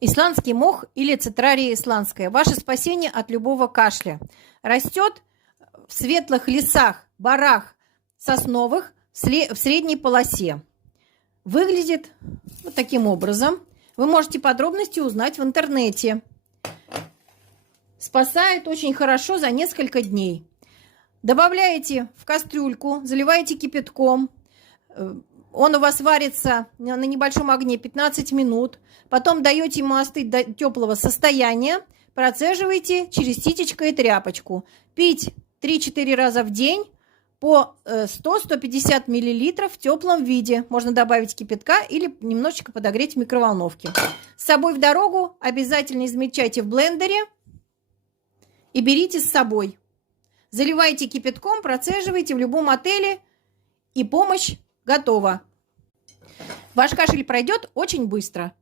Исландский мох или цитрария исландская. Ваше спасение от любого кашля. Растет в светлых лесах, барах сосновых в средней полосе. Выглядит вот таким образом. Вы можете подробности узнать в интернете. Спасает очень хорошо за несколько дней. Добавляете в кастрюльку, заливаете кипятком. Он у вас варится на небольшом огне 15 минут. Потом даете ему остыть до теплого состояния. Процеживаете через ситечко и тряпочку. Пить 3-4 раза в день по 100-150 мл в теплом виде. Можно добавить кипятка или немножечко подогреть в микроволновке. С собой в дорогу обязательно измельчайте в блендере и берите с собой. Заливайте кипятком, процеживайте в любом отеле, и помощь готова. Ваш кашель пройдет очень быстро.